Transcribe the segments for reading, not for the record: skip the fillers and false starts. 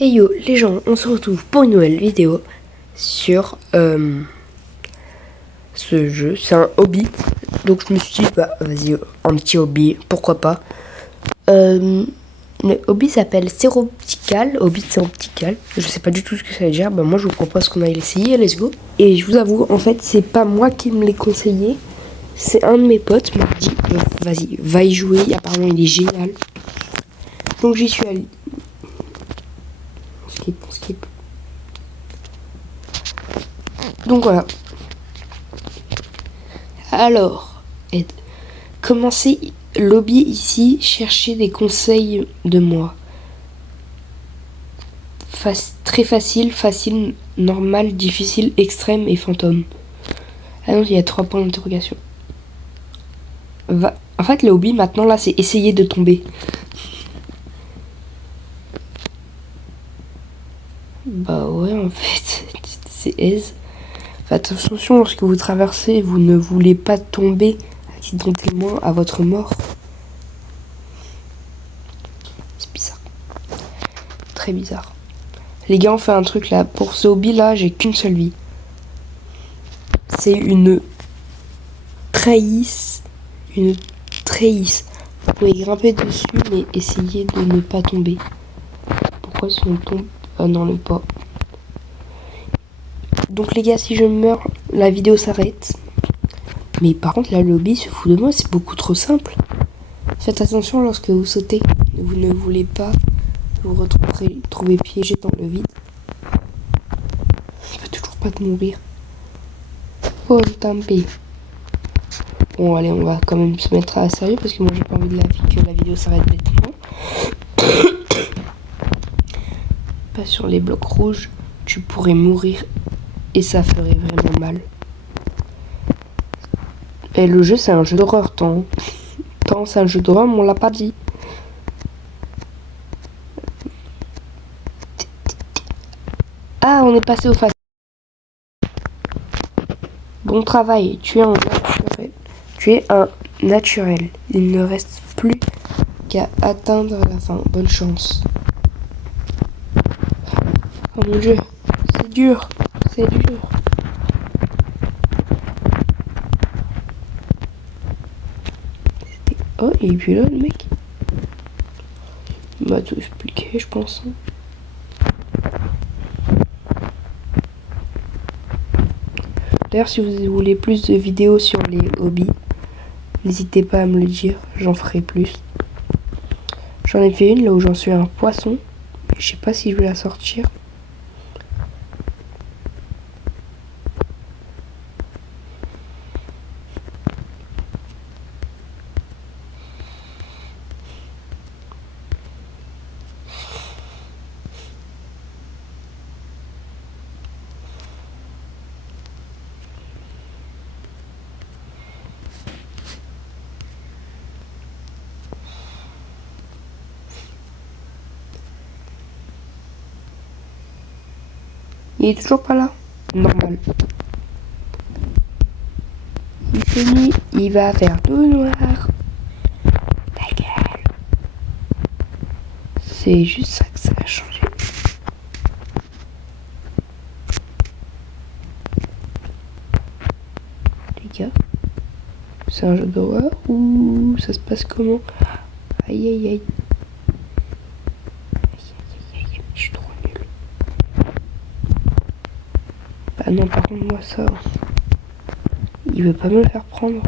Hey yo les gens, on se retrouve pour une nouvelle vidéo sur ce jeu. C'est un hobby, donc je me suis dit bah vas-y, un petit hobby, pourquoi pas. Le hobby s'appelle Séroptical, hobby Séroptical. Je sais pas du tout ce que ça veut dire, bah moi je vous propose qu'on aille l'essayer, let's go. Et je vous avoue, en fait c'est pas moi qui me l'ai conseillé, c'est un de mes potes m'a dit vas-y, va y jouer, apparemment il est génial. Donc j'y suis allé. On skip. Donc voilà. Alors, commencez lobby ici, cherchez des conseils de moi. Très facile, normal, difficile, extrême et fantôme. Ah non, il y a 3 points d'interrogation. En fait, le hobby maintenant là, c'est essayer de tomber. Bah ouais, en fait, c'est aise. Faites attention lorsque vous traversez, vous ne voulez pas tomber accidentellement à votre mort. C'est bizarre. Très bizarre. Les gars, on fait un truc là. Pour ce hobby là, j'ai qu'une seule vie. C'est une trahisse. Une trahisse. Vous pouvez grimper dessus, mais essayez de ne pas tomber. Pourquoi si on tombe? Ah non, le pas. Donc les gars, si je meurs, la vidéo s'arrête. Mais par contre, là, le hobby se fout de moi, c'est beaucoup trop simple. Faites attention lorsque vous sautez. Vous ne voulez pas vous retrouver piégé dans le vide. Je peux toujours pas te mourir. Oh, tant pis. Bon, allez, on va quand même se mettre à sérieux parce que moi, j'ai pas envie que la vidéo s'arrête bêtement. Pas sur les blocs rouges, tu pourrais mourir et ça ferait vraiment mal. Et le jeu, c'est un jeu d'horreur, tant c'est un jeu d'horreur, mais on l'a pas dit. Ah, on est passé au facile. Bon travail, tu es un naturel. Tu es un naturel. Il ne reste plus qu'à atteindre la fin. Bonne chance. Oh mon dieu, c'est dur. C'est dur. Oh, il est plus là, le mec. Il m'a tout expliqué, je pense. D'ailleurs, si vous voulez plus de vidéos sur les hobbies, n'hésitez pas à me le dire, j'en ferai plus. J'en ai fait une là où j'en suis un poisson. Je sais pas si je vais la sortir. Il est toujours pas là. Normal. Il fait nuit, il va faire tout noir. Ta gueule. C'est juste ça que ça a changé. Les gars, c'est un jeu d'horreur ou ça se passe comment? Aïe aïe aïe. Je suis trop nul. Bah non, par contre, moi ça, il veut pas me le faire prendre.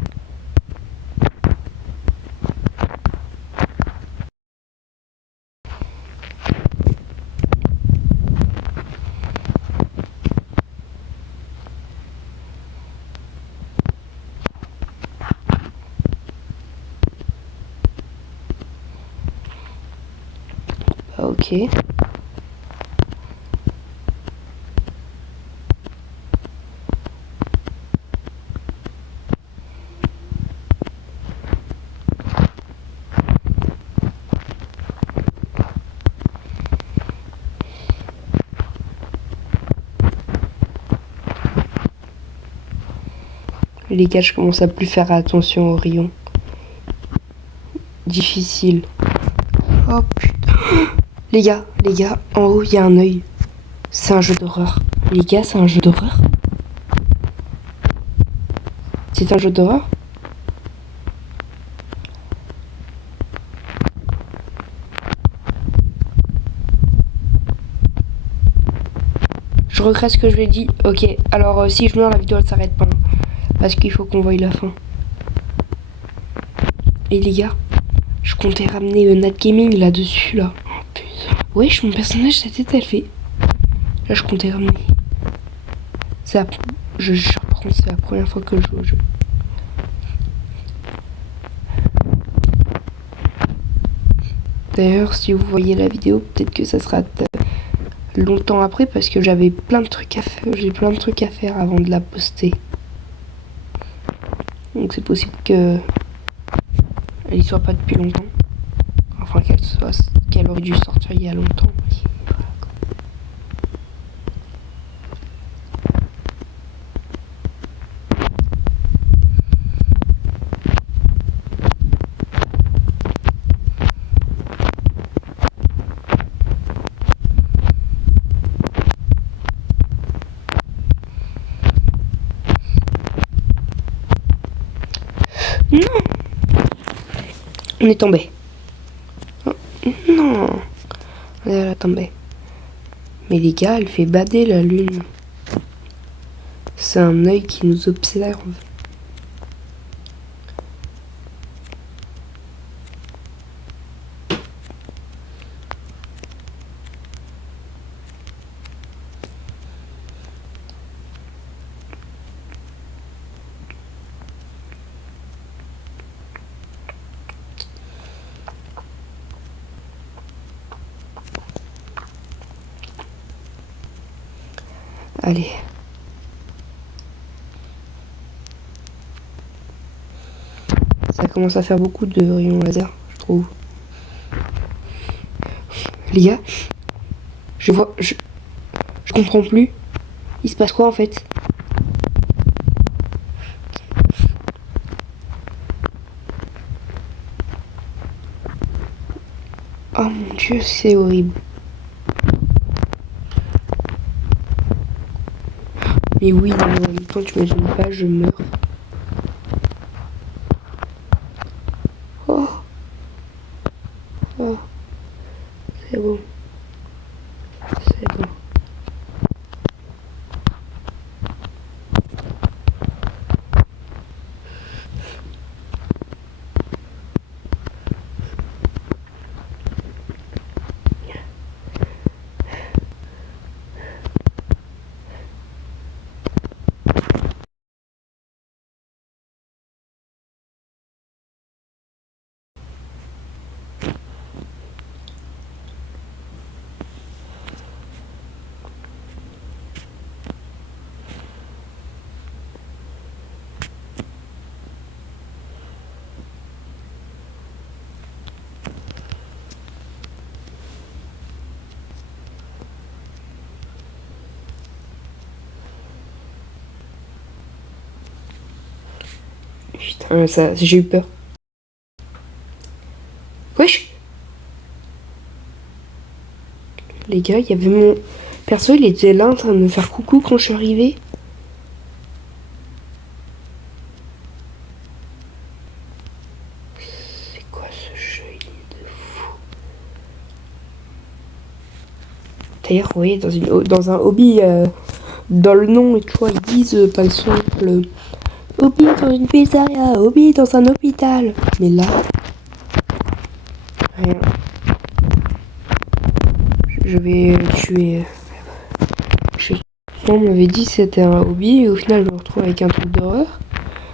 Bah, ok. Les gars, je commence à plus faire attention aux rayons. Difficile. Oh putain. Les gars, en haut, il y a un œil. C'est un jeu d'horreur. Les gars, c'est un jeu d'horreur. C'est un jeu d'horreur. Je regrette ce que je lui ai dit. Ok, alors si je meurs, la vidéo elle s'arrête pas. Parce qu'il faut qu'on voie la fin. Et les gars, je comptais ramener Nat Gaming là-dessus, là. Oh putain. Wesh, mon personnage, sa tête, elle fait... Là, je comptais ramener. Je jure, par contre, c'est la première fois que je joue au jeu. D'ailleurs, si vous voyez la vidéo, peut-être que ça sera longtemps après parce que j'avais plein de trucs à faire. J'ai plein de trucs à faire avant de la poster. Donc c'est possible que elle y soit pas depuis longtemps. Enfin qu'elle aurait dû sortir il y a longtemps. Non, on est tombé. Oh, non, elle a tombé. Mais les gars, elle fait bader la lune. C'est un œil qui nous observe. Allez. Ça commence à faire beaucoup de rayons laser, je trouve. Les gars, je comprends plus. Il se passe quoi en fait? Oh mon dieu, c'est horrible. Mais oui, en même temps, tu imagines pas, je meurs. Oh, oh, c'est bon. C'est bon. Putain, ça, j'ai eu peur. Wesh! Les gars, il y avait mon... Perso, il était là en train de me faire coucou quand je suis arrivée. C'est quoi ce jeu? Il est de fou. D'ailleurs, vous voyez, dans un hobby, dans le nom et tout, ils disent, par exemple, hobby dans une pizzeria, hobby dans un hôpital. Mais là, rien. Je vais tuer... On m'avait dit que c'était un hobby et au final je me retrouve avec un truc d'horreur.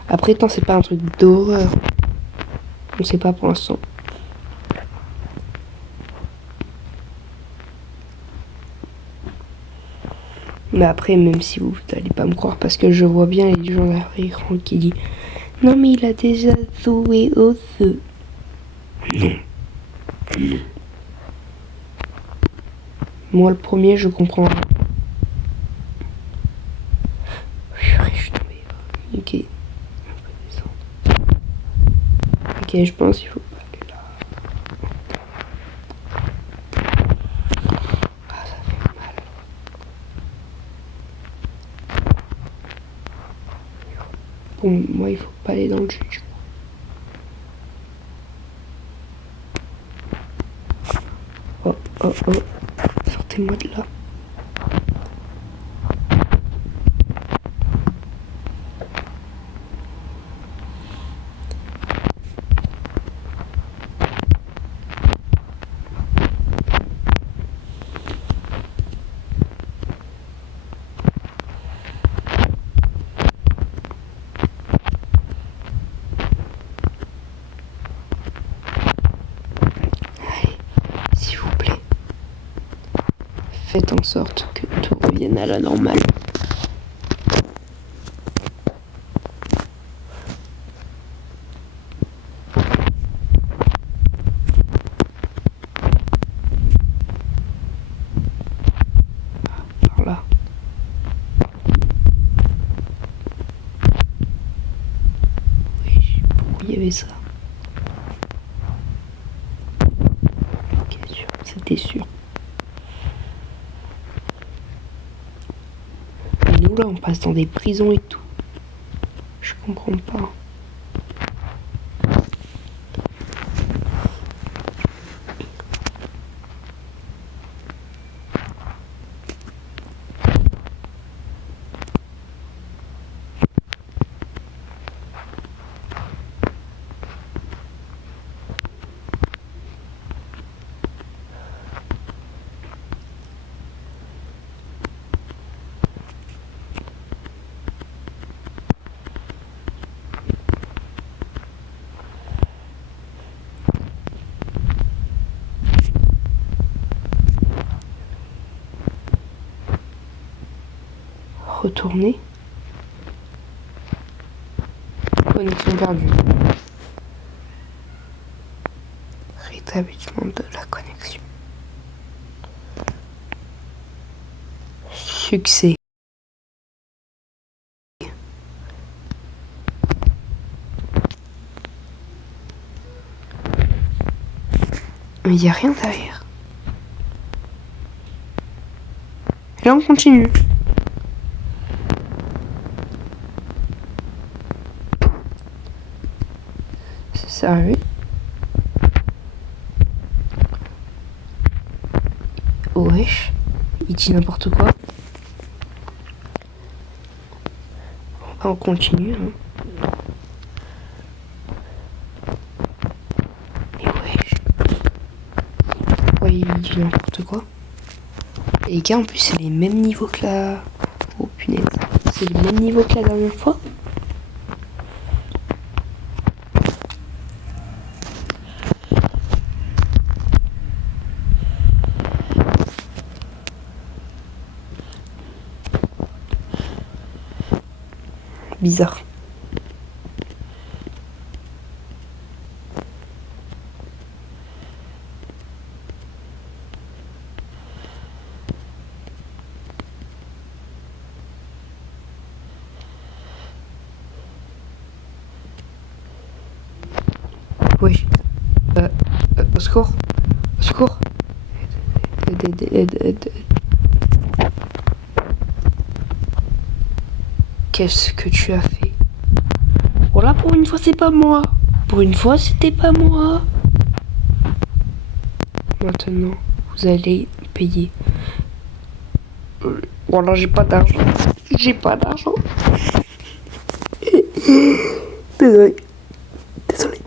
Après tant c'est pas un truc d'horreur. On sait pas pour l'instant. Mais après même si vous n'allez pas me croire parce que je vois bien les gens derrière l'écran qui disent non mais il a déjà joué au feu. Non. Non. Moi le premier je comprends. Je suis tombé. Ok. Ok, je pense qu'il faut pas aller là. Pour moi, il faut pas aller dans le jus du coup. Oh, oh, oh. Sortez-moi de là. S'il vous plaît, faites en sorte que tout revienne à la normale. Par là. Oui, pourquoi il y avait ça? Ok, sûr, c'était sûr. Et nous là, on passe dans des prisons et tout. Je comprends pas. Retourner. Connexion perdue. Rétablissement de la connexion. Succès. Mais il n'y a rien derrière. Et là on continue. C'est sérieux? Wesh. Il dit n'importe quoi. On continue. Hein. Et wesh. Ouais, il dit n'importe quoi. Et les gars, en plus, c'est les mêmes niveaux que la... Oh punaise. C'est les mêmes niveaux que la dernière fois. Bizarre. Oui. Au secours. Au secours. Aide. Qu'est-ce que tu as fait? Voilà, pour une fois, c'est pas moi. Pour une fois, c'était pas moi. Maintenant, vous allez payer. Voilà, j'ai pas d'argent. J'ai pas d'argent. Désolé. Désolé.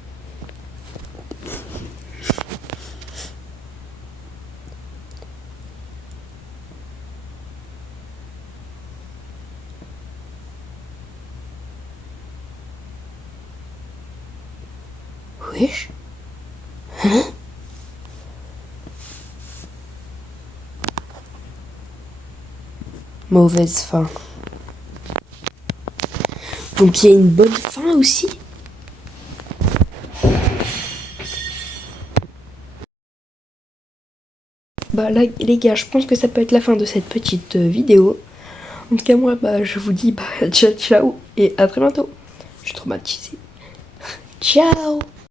Wesh. Hein? Mauvaise fin. Donc il y a une bonne fin aussi. Bah là les gars, je pense que ça peut être la fin de cette petite vidéo. En tout cas moi je vous dis ciao ciao et à très bientôt. Je suis traumatisée. Ciao.